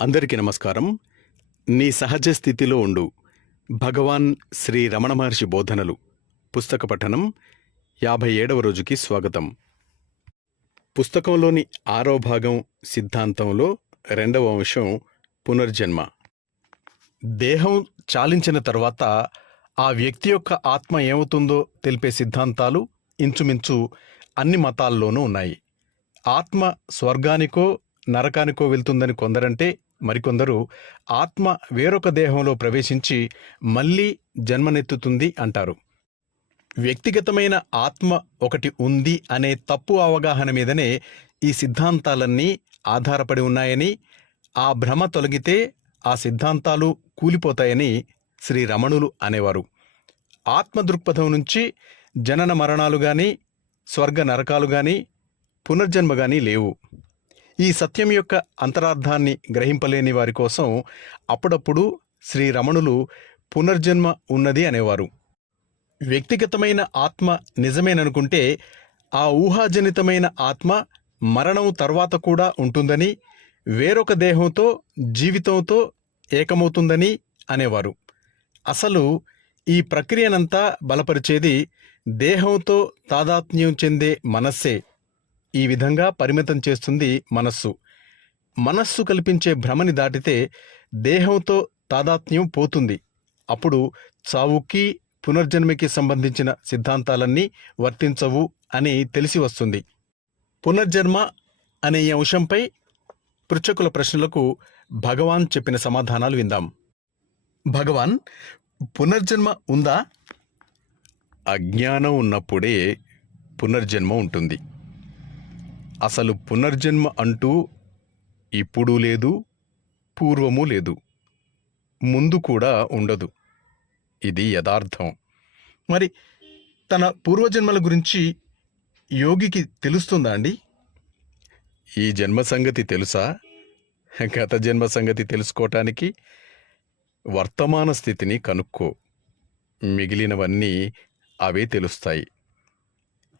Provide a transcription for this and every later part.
అందరికీ నమస్కారం. నీ సహజ స్థితిలో ఉండు. భగవాన్ శ్రీ రమణ మహర్షి బోధనలు. పుస్తక పఠనం యాభై ఏడవ రోజుకి స్వాగతం. పుస్తకంలోని ఆరో భాగం సిద్ధాంతంలో రెండవ అంశం పునర్జన్మ. దేహం చాలించిన తర్వాత ఆ వ్యక్తి యొక్క ఆత్మ ఏమవుతుందో తెలిపే సిద్ధాంతాలు ఇంచుమించు అన్ని మతాల్లోనూ ఉన్నాయి. ఆత్మ స్వర్గానికో నరకానికో వెళ్తుందని కొందరంటే మరికొందరు ఆత్మ వేరొక దేహంలో ప్రవేశించి మళ్ళీ జన్మనెత్తుతుంది అంటారు. వ్యక్తిగతమైన ఆత్మ ఒకటి ఉంది అనే తప్పు అవగాహన మీదనే ఈ సిద్ధాంతాలన్నీ ఆధారపడి ఉన్నాయని ఆ భ్రమ తొలగితే ఆ సిద్ధాంతాలు కూలిపోతాయని శ్రీ రమణులు అనేవారు. ఆత్మ దృక్పథం నుంచి జనన మరణాలు గాని స్వర్గ నరకాలు గాని పునర్జన్మ గాని లేవు. ఈ సత్యం యొక్క అంతరార్థాన్ని గ్రహింపలేని వారి కోసం అప్పుడప్పుడు శ్రీ రమణులు పునర్జన్మ ఉన్నది అనేవారు. వ్యక్తిగతమైన ఆత్మ నిజమేననుకుంటే ఆ ఊహాజనితమైన ఆత్మ మరణం తర్వాత కూడా ఉంటుందని వేరొక దేహంతో జీవితంతో ఏకమవుతుందని అనేవారు. అసలు ఈ ప్రక్రియనంతా బలపరిచేది దేహంతో తాదాత్మ్యం చెందే మనస్సే. ఈ విధంగా పరిమితం చేస్తుంది మనస్సు. మనస్సు కల్పించే భ్రమని దాటితే దేహంతో తాదాత్మ్యం పోతుంది. అప్పుడు చావుకి పునర్జన్మకి సంబంధించిన సిద్ధాంతాలన్నీ వర్తించవు అని తెలిసి వస్తుంది. పునర్జన్మ అనే ఈ అంశంపై పృచ్చకుల ప్రశ్నలకు భగవాన్ చెప్పిన సమాధానాలు విందాం. భగవాన్ పునర్జన్మ ఉందా? అజ్ఞానం ఉన్నప్పుడే పునర్జన్మ ఉంటుంది. అసలు పునర్జన్మ అంటూ ఇప్పుడు లేదు పూర్వము లేదు. ముందు కూడా ఉండదు. ఇది యథార్థం. మరి తన పూర్వజన్మల గురించి యోగికి తెలుస్తుందా అండి? ఈ జన్మ సంగతి తెలుసా? గత జన్మ సంగతి తెలుసుకోవటానికి వర్తమాన స్థితిని కనుక్కో. మిగిలినవన్నీ అవే తెలుస్తాయి.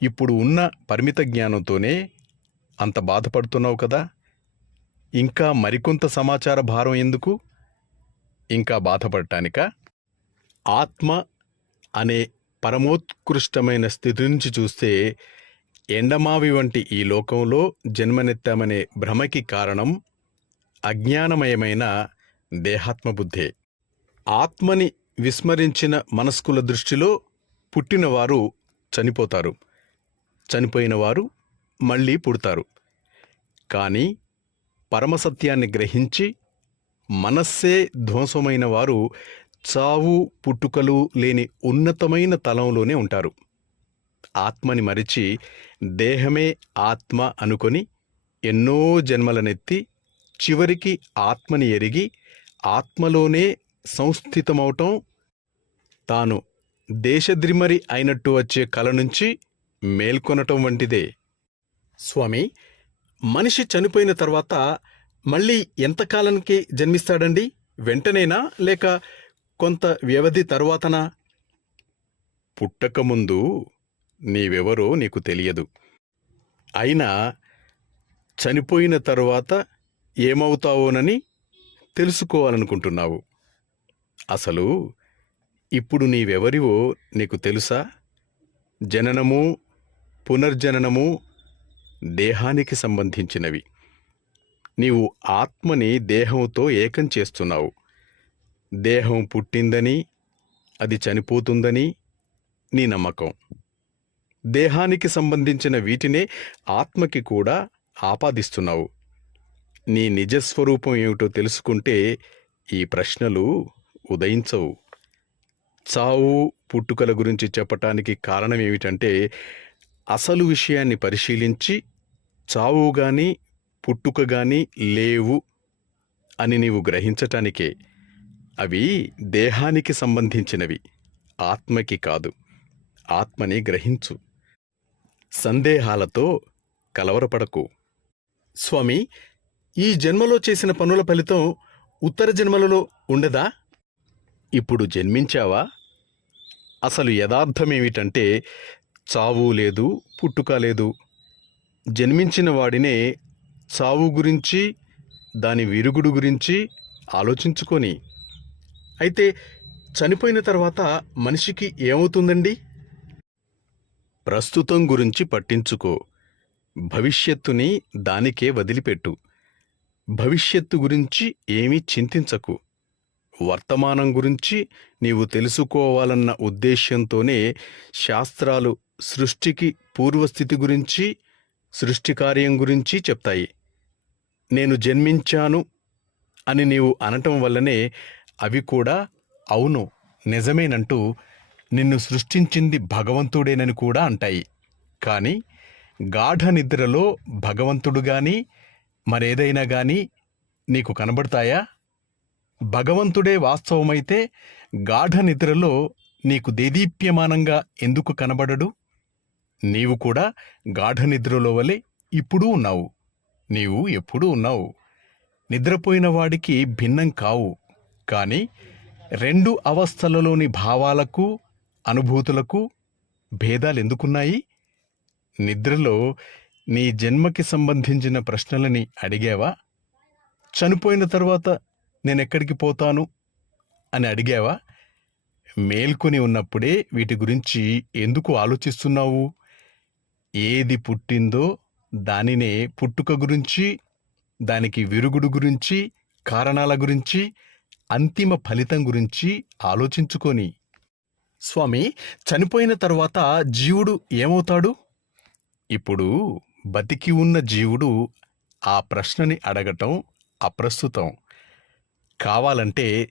ఇప్పుడు ఉన్న పరిమిత జ్ఞానంతోనే అంత బాధపడుతున్నావు కదా? ఇంకా మరికొంత సమాచార భారం ఎందుకు? ఇంకా బాధపడటానిక? ఆత్మ అనే పరమోత్కృష్టమైన స్థితి నుంచి చూస్తే ఎండమావి వంటి ఈ లోకంలో జన్మనెత్తామనే భ్రమకి కారణం అజ్ఞానమయమైన దేహాత్మబుద్ధే. ఆత్మని విస్మరించిన మనస్కుల దృష్టిలో పుట్టినవారు చనిపోతారు. చనిపోయినవారు మళ్ళీ పుడతారు. కానీ పరమసత్యాన్ని గ్రహించి మనస్సే ధ్వంసమైన వారు చావు పుట్టుకలు లేని ఉన్నతమైన తలంలోనే ఉంటారు. ఆత్మని మరిచి దేహమే ఆత్మ అనుకొని ఎన్నో జన్మలనెత్తి చివరికి ఆత్మని ఎరిగి ఆత్మలోనే సంస్థితమవటం తాను దేశద్రిమరి అయినట్టు వచ్చే కల నుంచి మేల్కొనటం వంటిదే. స్వామి మనిషి చనిపోయిన తర్వాత మళ్ళీ ఎంతకాలానికి జన్మిస్తాడండి? వెంటనేనా? లేక కొంత వ్యవధి తరువాతనా? పుట్టకముందు నీవెవరో నీకు తెలియదు. అయినా చనిపోయిన తరువాత ఏమవుతావోనని తెలుసుకోవాలనుకుంటున్నావు. అసలు ఇప్పుడు నీవెవరివో నీకు తెలుసా? జననము పునర్జననము దేహానికి సంబంధించినవి. నీవు ఆత్మని దేహంతో ఏకం చేస్తున్నావు. దేహం పుట్టిందని అది చనిపోతుందని నీ నమ్మకం. దేహానికి సంబంధించిన వీటినే ఆత్మకి కూడా ఆపాదిస్తున్నావు. నీ నిజస్వరూపం ఏమిటో తెలుసుకుంటే ఈ ప్రశ్నలు ఉదయించవు. చావు పుట్టుకల గురించి చెప్పటానికి కారణం ఏమిటంటే అసలు విషయాన్ని పరిశీలించి చావు గాని పుట్టుక గాని లేవు అని నీవు గ్రహించటానికే అవి దేహానికి సంబంధించినవి ఆత్మకి కాదు. ఆత్మని గ్రహించు. సందేహాలతో కలవరపడకు. స్వామి ఈ జన్మలో చేసిన పనుల ఫలితం ఉత్తర జన్మలలో ఉండదా? ఇప్పుడు జన్మించావా? అసలు యథార్థమేమిటంటే చావు లేదు పుట్టుక లేదు జన్మించిన వాడినే చావు గురించి దాని విరుగుడు గురించి ఆలోచించుకొని. అయితే చనిపోయిన తర్వాత మనిషికి ఏమవుతుందండి? ప్రస్తుతం గురించి పట్టించుకో. భవిష్యత్తుని దానికే వదిలిపెట్టు. భవిష్యత్తు గురించి ఏమీ చింతించకు. వర్తమానం గురించి నీవు తెలుసుకోవాలన్న ఉద్దేశ్యంతోనే శాస్త్రాలు సృష్టికి పూర్వస్థితి గురించి సృష్టి కార్యం గురించి చెప్తాయి. నేను జన్మించాను అని నీవు అనటం వల్లనే అవి కూడా అవును నిజమేనంటూ నిన్ను సృష్టించింది భగవంతుడేనని కూడా అంటాయి. కానీ గాఢ నిద్రలో భగవంతుడు గాని మరేదైనా గాని నీకు కనబడతాయా? భగవంతుడే వాస్తవమైతే గాఢ నిద్రలో నీకు దేదీప్యమానంగా ఎందుకు కనబడడు? నీవు కూడా గాఢనిద్రలో వలె ఇప్పుడు ఉన్నావు. నీవు ఎప్పుడూ ఉన్నావు. నిద్రపోయిన వాడికి భిన్నం కావు. కానీ రెండు అవస్థలలోని భావాలకు అనుభూతులకు భేదాలెందుకున్నాయి? నిద్రలో నీ జన్మకి సంబంధించిన ప్రశ్నలని అడిగావా? చనిపోయిన తర్వాత నేనెక్కడికి పోతాను? అని అడిగావా? మేల్కొని ఉన్నప్పుడే వీటి గురించి ఎందుకు ఆలోచిస్తున్నావు? ఏది పుట్టిందో దానినే పుట్టుక గురించి దానికి విరుగుడు గురించి కారణాల గురించి అంతిమ ఫలితం గురించి ఆలోచించుకొని. స్వామి చనిపోయిన తరువాత జీవుడు ఏమవుతాడు? ఇప్పుడు బతికి ఉన్న జీవుడు ఆ ప్రశ్నని అడగటం అప్రస్తుతం. కావాలంటే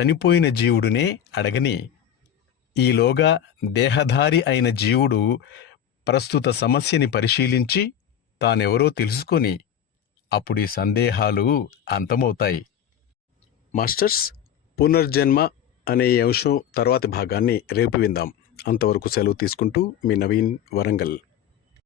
చనిపోయిన జీవుడునే అడగని. ఈలోగా దేహధారి అయిన జీవుడు ప్రస్తుత సమస్యని పరిశీలించి తానెవరో తెలుసుకొని అప్పుడీ సందేహాలు అంతమవుతాయి. మాస్టర్స్ పునర్జన్మ అనే అంశం తర్వాతి భాగాన్ని రేపు విందాం. అంతవరకు సెలవు తీసుకుంటూ మీ నవీన్ వరంగల్.